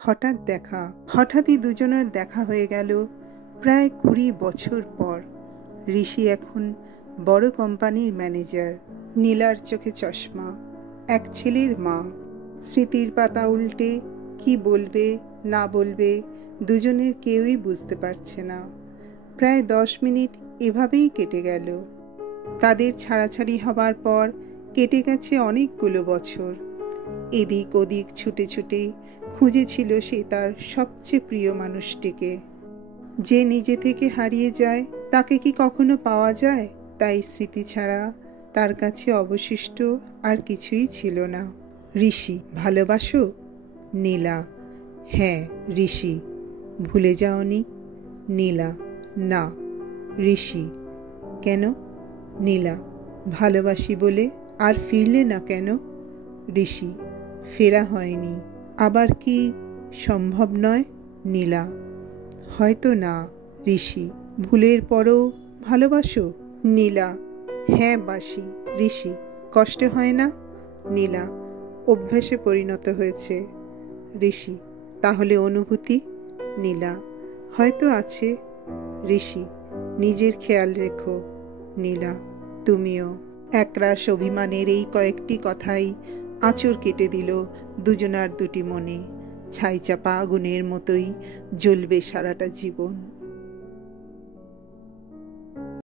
হঠাৎই দুজনের দেখা হয়ে গেল প্রায় 20 বছর পর। ঋষি এখন বড় কোম্পানির ম্যানেজার, নীলার চোখে চশমা, এক ছেলের মা। স্মৃতির পাতা উল্টে কি বলবে না বলবে দুজনের কেউই বুঝতে পারছে না। প্রায় 10 মিনিট এভাবেই কেটে গেল। তাদের ছাড়াছাড়ি হবার পর কেটে গেছে অনেকগুলো বছর। এদিক ওদিক ছুটে ছুটে খুঁজেছিল সে তার সবচেয়ে প্রিয় মানুষটিকে। যে নিজে থেকে হারিয়ে যায় তাকে কি কখনো পাওয়া যায়? তাই স্মৃতি ছাড়া তার কাছে অবশিষ্ট আর কিছুই ছিল না। ঋষি, ভালোবাসো? নীলা, হ্যাঁ। ঋষি, ভুলে যাওনি? নীলা, না। ঋষি, কেন? নীলা, ভালোবাসি বলে। আর ফিরলে না কেন? ঋষি, ফেরা হয়নি। আবার কি সম্ভব নয়? নীলা, হয়তো না। ঋষি, ভুলের পরও ভালোবাসো? নীলা, হ্যাঁ বাসি। ঋষি, কষ্ট হয় না? নীলা, অভ্যাসে পরিণত হয়েছে। ঋষি, তাহলে অনুভূতি? নীলা, হয়তো আছে। ঋষি, নিজের খেয়াল রেখো। নীলা, তুমিও। একরাশ অভিমানের এই কয়েকটি কথাই আঁচড় কেটে দিল দুজনার দুটি মনে। ছাই চাপা আগুনের মতোই জ্বলবে সারাটা জীবন।